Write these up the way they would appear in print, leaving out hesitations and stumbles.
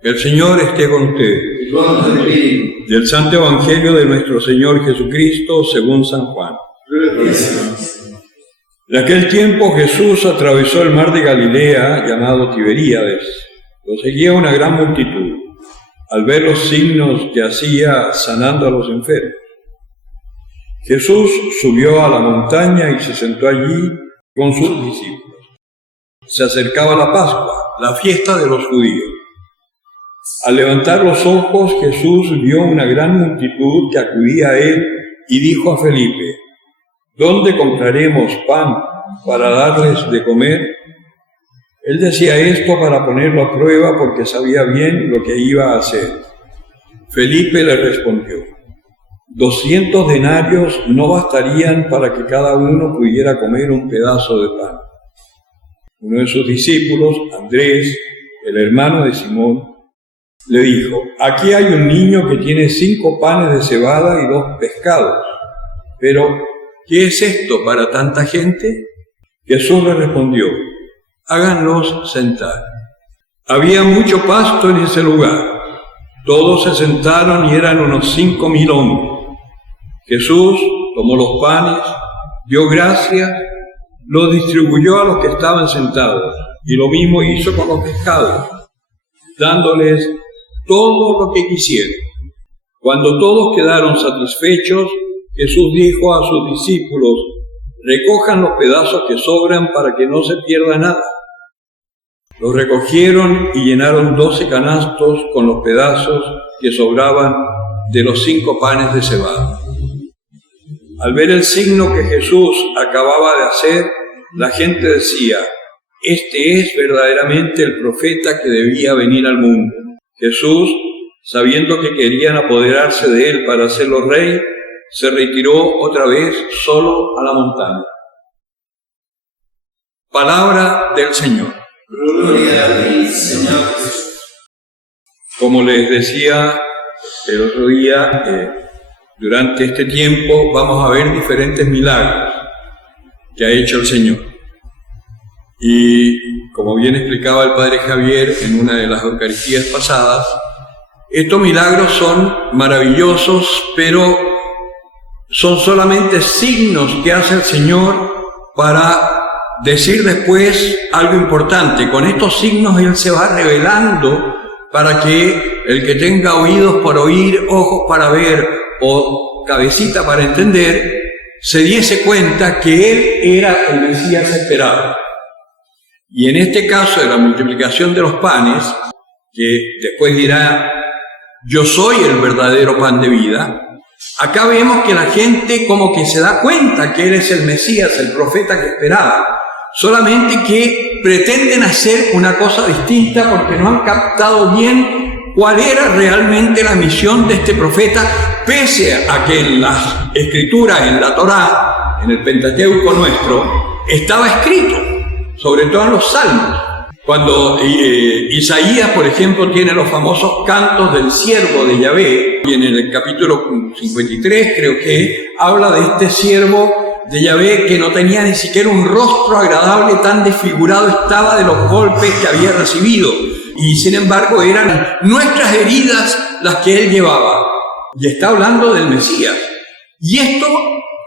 El Señor esté con ustedes. Y con tu espíritu. Del Santo Evangelio de nuestro Señor Jesucristo según San Juan. En aquel tiempo Jesús atravesó el mar de Galilea, llamado Tiberíades. Lo seguía una gran multitud, al ver los signos que hacía sanando a los enfermos. Jesús subió a la montaña y se sentó allí con sus discípulos. Se acercaba la Pascua, la fiesta de los judíos. Al levantar los ojos, Jesús vio una gran multitud que acudía a él y dijo a Felipe: ¿dónde compraremos pan para darles de comer? Él decía esto para ponerlo a prueba porque sabía bien lo que iba a hacer. Felipe le respondió: 200 denarios no bastarían para que cada uno pudiera comer un pedazo de pan. Uno de sus discípulos, Andrés, el hermano de Simón, le dijo: aquí hay un niño que tiene 5 panes de cebada y 2 pescados. Pero, ¿qué es esto para tanta gente? Jesús le respondió: háganlos sentar. Había mucho pasto en ese lugar. Todos se sentaron y eran unos 5.000 hombres. Jesús tomó los panes, dio gracias, los distribuyó a los que estaban sentados, y lo mismo hizo con los pescados, dándoles todo lo que quisieran. Cuando todos quedaron satisfechos, Jesús dijo a sus discípulos: recojan los pedazos que sobran para que no se pierda nada. Los recogieron y llenaron 12 canastos con los pedazos que sobraban de los 5 panes de cebada. Al ver el signo que Jesús acababa de hacer, la gente decía: este es verdaderamente el profeta que debía venir al mundo. Jesús, sabiendo que querían apoderarse de él para hacerlo rey, se retiró otra vez solo a la montaña. Palabra del Señor. Gloria a ti, Señor Jesús. Como les decía el otro día, durante este tiempo vamos a ver diferentes milagros que ha hecho el Señor. Y como bien explicaba el Padre Javier en una de las Eucaristías pasadas, estos milagros son maravillosos, pero son solamente signos que hace el Señor para decir después algo importante. Con estos signos Él se va revelando para que el que tenga oídos para oír, ojos para ver o cabecita para entender, se diese cuenta que Él era el Mesías esperado. Y en este caso de la multiplicación de los panes, que después dirá: yo soy el verdadero pan de vida, acá vemos que la gente como que se da cuenta que Él es el Mesías, el profeta que esperaba, solamente que pretenden hacer una cosa distinta porque no han captado bien cuál era realmente la misión de este profeta, pese a que en las Escrituras, en la Torá, en el Pentateuco nuestro, estaba escrito, sobre todo en los Salmos. Cuando Isaías, por ejemplo, tiene los famosos cantos del siervo de Yahvé, y en el capítulo 53 creo que habla de este siervo de Yahvé que no tenía ni siquiera un rostro agradable, tan desfigurado estaba de los golpes que había recibido, y sin embargo eran nuestras heridas las que él llevaba, y está hablando del Mesías. Y esto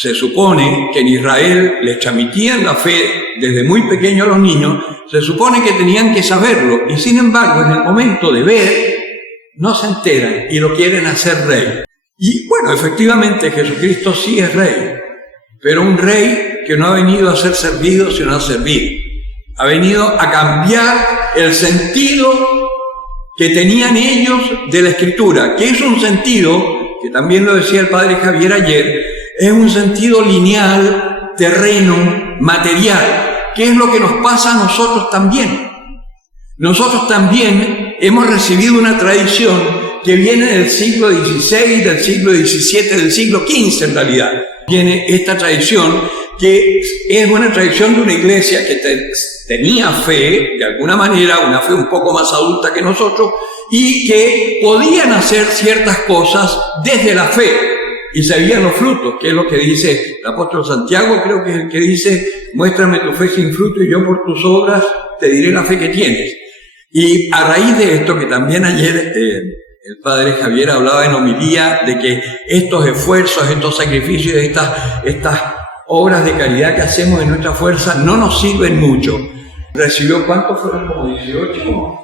se supone que en Israel les transmitían la fe desde muy pequeños a los niños, se supone que tenían que saberlo, y sin embargo en el momento de ver no se enteran y lo quieren hacer rey. Y bueno, efectivamente Jesucristo sí es rey, pero un rey que no ha venido a ser servido sino a servir. Ha venido a cambiar el sentido que tenían ellos de la Escritura, que es un sentido, que también lo decía el Padre Javier ayer, es un sentido lineal, terreno, material, que es lo que nos pasa a nosotros también. Nosotros también hemos recibido una tradición que viene del siglo XVI, del siglo XVII, del siglo XV en realidad. Viene esta tradición que es una tradición de una iglesia que tenía fe, de alguna manera, una fe un poco más adulta que nosotros, y que podían hacer ciertas cosas desde la fe, y se veían los frutos, que es lo que dice el apóstol Santiago, creo que es el que dice: muéstrame tu fe sin fruto y yo por tus obras te diré la fe que tienes. Y a raíz de esto, que también ayer el padre Javier hablaba en homilía de que estos esfuerzos, estos sacrificios, estas obras de caridad que hacemos en nuestra fuerza no nos sirven mucho. Recibió, ¿cuántos fueron? Como 18,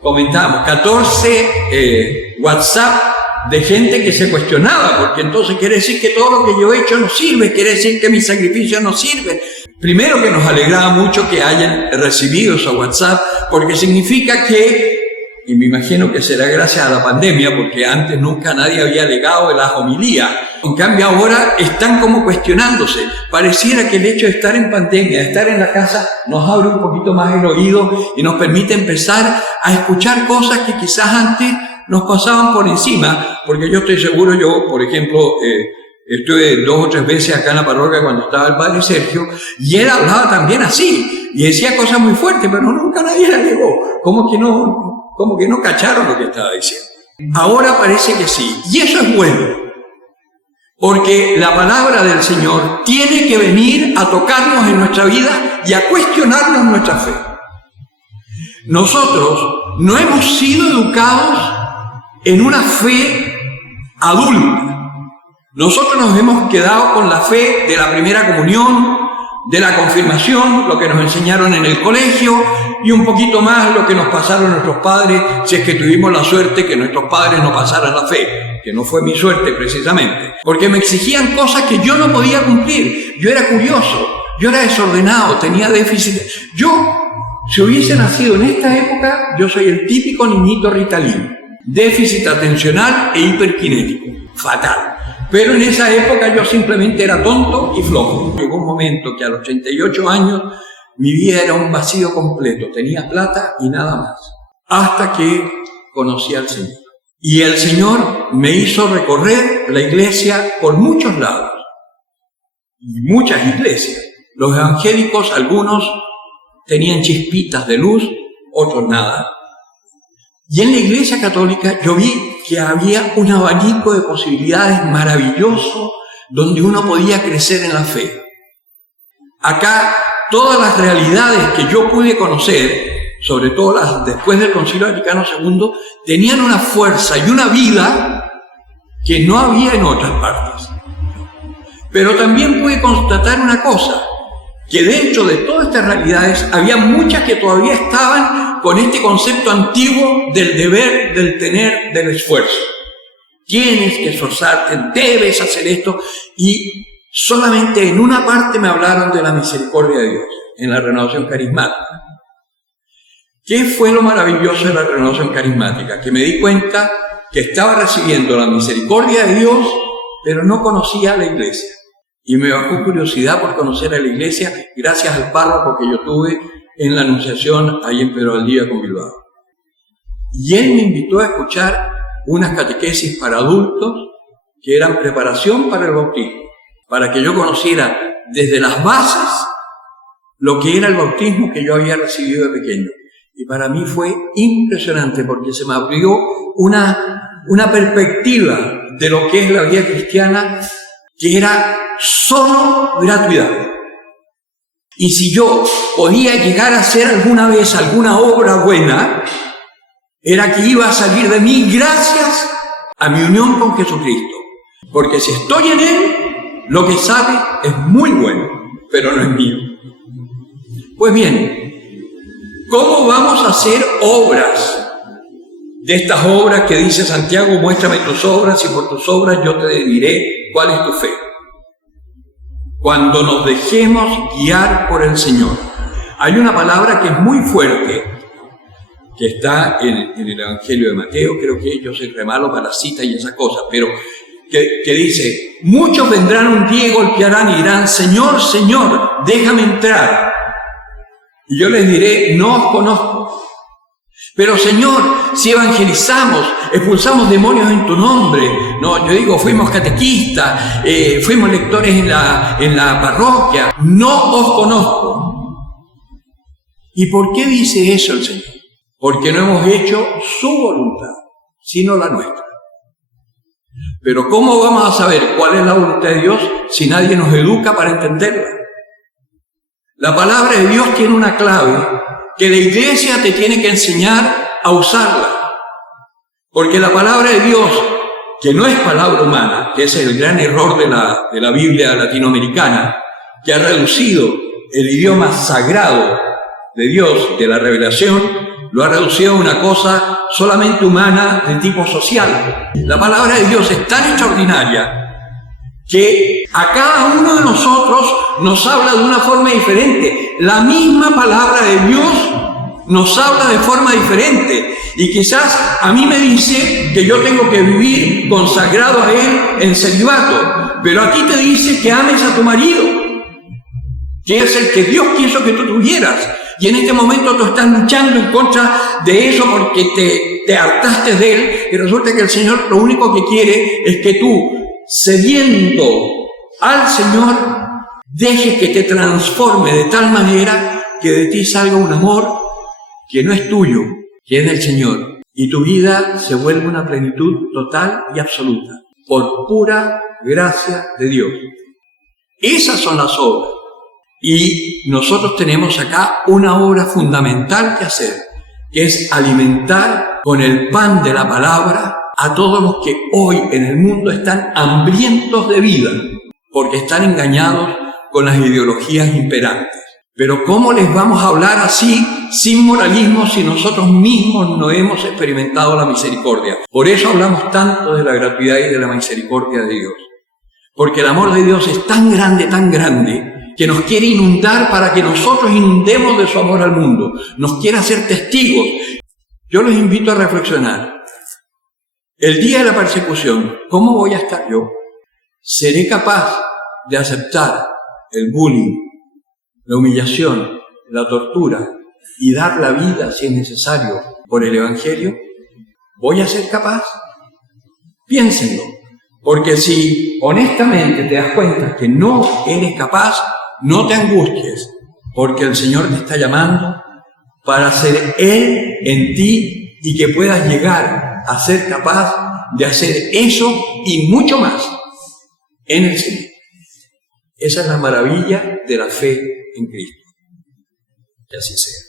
comentábamos, 14 WhatsApp de gente que se cuestionaba, porque entonces quiere decir que todo lo que yo he hecho no sirve, quiere decir que mis sacrificios no sirven. Primero, que nos alegraba mucho que hayan recibido esos WhatsApp, porque significa que, y me imagino que será gracias a la pandemia, porque antes nunca nadie había legado de las homilías. En cambio ahora están como cuestionándose. Pareciera que el hecho de estar en pandemia, de estar en la casa, nos abre un poquito más el oído y nos permite empezar a escuchar cosas que quizás antes nos pasaban por encima, porque yo estoy seguro, yo, por ejemplo, estuve 2 o 3 veces acá en la parroquia cuando estaba el padre Sergio, y él hablaba también así, y decía cosas muy fuertes, pero nunca nadie la negó, como que no cacharon lo que estaba diciendo. Ahora parece que sí, y eso es bueno, porque la palabra del Señor tiene que venir a tocarnos en nuestra vida y a cuestionarnos nuestra fe. Nosotros no hemos sido educados en una fe adulta. Nosotros nos hemos quedado con la fe de la primera comunión, de la confirmación, lo que nos enseñaron en el colegio y un poquito más lo que nos pasaron nuestros padres, si es que tuvimos la suerte que nuestros padres nos pasaran la fe, que no fue mi suerte precisamente, porque me exigían cosas que yo no podía cumplir. Yo era curioso, yo era desordenado, tenía déficit. Yo, si hubiese nacido en esta época, yo soy el típico niñito Ritalin, déficit atencional e hiperkinético, fatal. Pero en esa época yo simplemente era tonto y flojo. Llegó un momento que a los 38 años mi vida era un vacío completo. Tenía plata y nada más. Hasta que conocí al Señor. Y el Señor me hizo recorrer la iglesia por muchos lados. Y muchas iglesias. Los evangélicos, algunos tenían chispitas de luz, otros nada. Y en la Iglesia Católica yo vi que había un abanico de posibilidades maravilloso donde uno podía crecer en la fe. Acá todas las realidades que yo pude conocer, sobre todo las después del Concilio Vaticano II, tenían una fuerza y una vida que no había en otras partes. Pero también pude constatar una cosa, que dentro de todas estas realidades había muchas que todavía estaban con este concepto antiguo del deber, del tener, del esfuerzo. Tienes que esforzarte, debes hacer esto, y solamente en una parte me hablaron de la misericordia de Dios, en la renovación carismática. ¿Qué fue lo maravilloso de la renovación carismática? Que me di cuenta que estaba recibiendo la misericordia de Dios, pero no conocía a la iglesia. Y me bajó curiosidad por conocer a la iglesia gracias al párroco que yo tuve en la Anunciación ahí en Pedro Valdivia con Bilbao. Y él me invitó a escuchar unas catequesis para adultos que eran preparación para el bautismo, para que yo conociera desde las bases lo que era el bautismo que yo había recibido de pequeño. Y para mí fue impresionante porque se me abrió una perspectiva de lo que es la vida cristiana que era solo gratuidad. Y si yo podía llegar a hacer alguna vez alguna obra buena, era que iba a salir de mí gracias a mi unión con Jesucristo. Porque si estoy en Él, lo que sale es muy bueno, pero no es mío. Pues bien, ¿cómo vamos a hacer obras? De estas obras que dice Santiago, muéstrame tus obras y por tus obras yo te diré cuál es tu fe. Cuando nos dejemos guiar por el Señor. Hay una palabra que es muy fuerte, que está en el Evangelio de Mateo, creo que yo soy re malo para las citas y esas cosas, pero que dice, muchos vendrán un día y golpearán y dirán, Señor, Señor, déjame entrar. Y yo les diré, no os conozco. Pero Señor, si evangelizamos, expulsamos demonios en tu nombre, no, yo digo, fuimos catequistas, fuimos lectores en la parroquia, no os conozco. ¿Y por qué dice eso el Señor? Porque no hemos hecho su voluntad, sino la nuestra. Pero ¿cómo vamos a saber cuál es la voluntad de Dios si nadie nos educa para entenderla? La palabra de Dios tiene una clave que la iglesia te tiene que enseñar a usarla. Porque la palabra de Dios, que no es palabra humana, que es el gran error de la Biblia latinoamericana, que ha reducido el idioma sagrado de Dios, de la revelación, lo ha reducido a una cosa solamente humana de tipo social. La palabra de Dios es tan extraordinaria que a cada uno de nosotros nos habla de una forma diferente. La misma palabra de Dios nos habla de forma diferente. Y quizás a mí me dice que yo tengo que vivir consagrado a Él en celibato, pero aquí te dice que ames a tu marido, que es el que Dios quiso que tú tuvieras. Y en este momento tú estás luchando en contra de eso porque te hartaste de él, y resulta que el Señor lo único que quiere es que tú, cediendo al Señor, dejes que te transforme de tal manera que de ti salga un amor que no es tuyo, que es del Señor, y tu vida se vuelve una plenitud total y absoluta, por pura gracia de Dios. Esas son las obras. Y nosotros tenemos acá una obra fundamental que hacer, que es alimentar con el pan de la palabra a todos los que hoy en el mundo están hambrientos de vida, porque están engañados con las ideologías imperantes. Pero ¿cómo les vamos a hablar así, sin moralismo, si nosotros mismos no hemos experimentado la misericordia? Por eso hablamos tanto de la gratuidad y de la misericordia de Dios. Porque el amor de Dios es tan grande, que nos quiere inundar para que nosotros inundemos de su amor al mundo. Nos quiere hacer testigos. Yo los invito a reflexionar. El día de la persecución, ¿cómo voy a estar yo? ¿Seré capaz de aceptar el bullying, la humillación, la tortura y dar la vida, si es necesario, por el Evangelio? ¿Voy a ser capaz? Piénsenlo. Porque si honestamente te das cuenta que no eres capaz, no te angusties, porque el Señor te está llamando para ser Él en ti y que puedas llegar a ser capaz de hacer eso y mucho más en el Señor. Esa es la maravilla de la fe en Cristo. Que así sea.